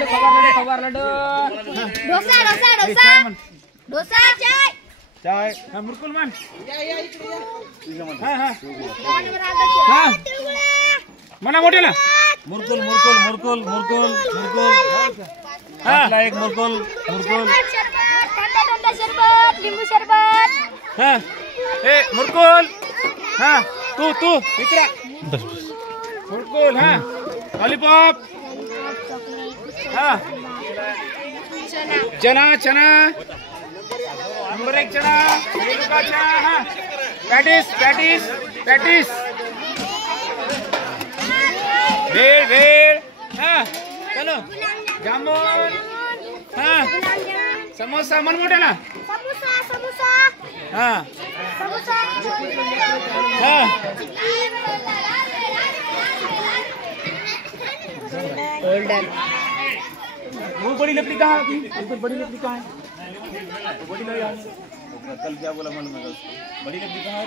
खबर लड्डू डोसा चाय मुरकुल मन मना मोठे ना मुरकुल मुरकुल मुरकुल मुरकुल मुरकुल हाँ एक मुरकुल मुरकुल ठंडा शरबत नींबू शरबत हाँ ए मुरकुल हाँ तू इकरा मुरकुल हाँ लॉलीपॉप हाँ चना नंबर 1 चना आलू का चना हाँ पैटिस भेड़ हाँ चलो जामुन हाँ समोसा मन मोठे ना समोसा हाँ हाँ वो बड़ी लकड़ी कहाँ है? बड़ी लकड़ी कहाँ है? बड़ी लकड़ी कल क्या बोला मन में बड़ी लकड़ी कहाँ है?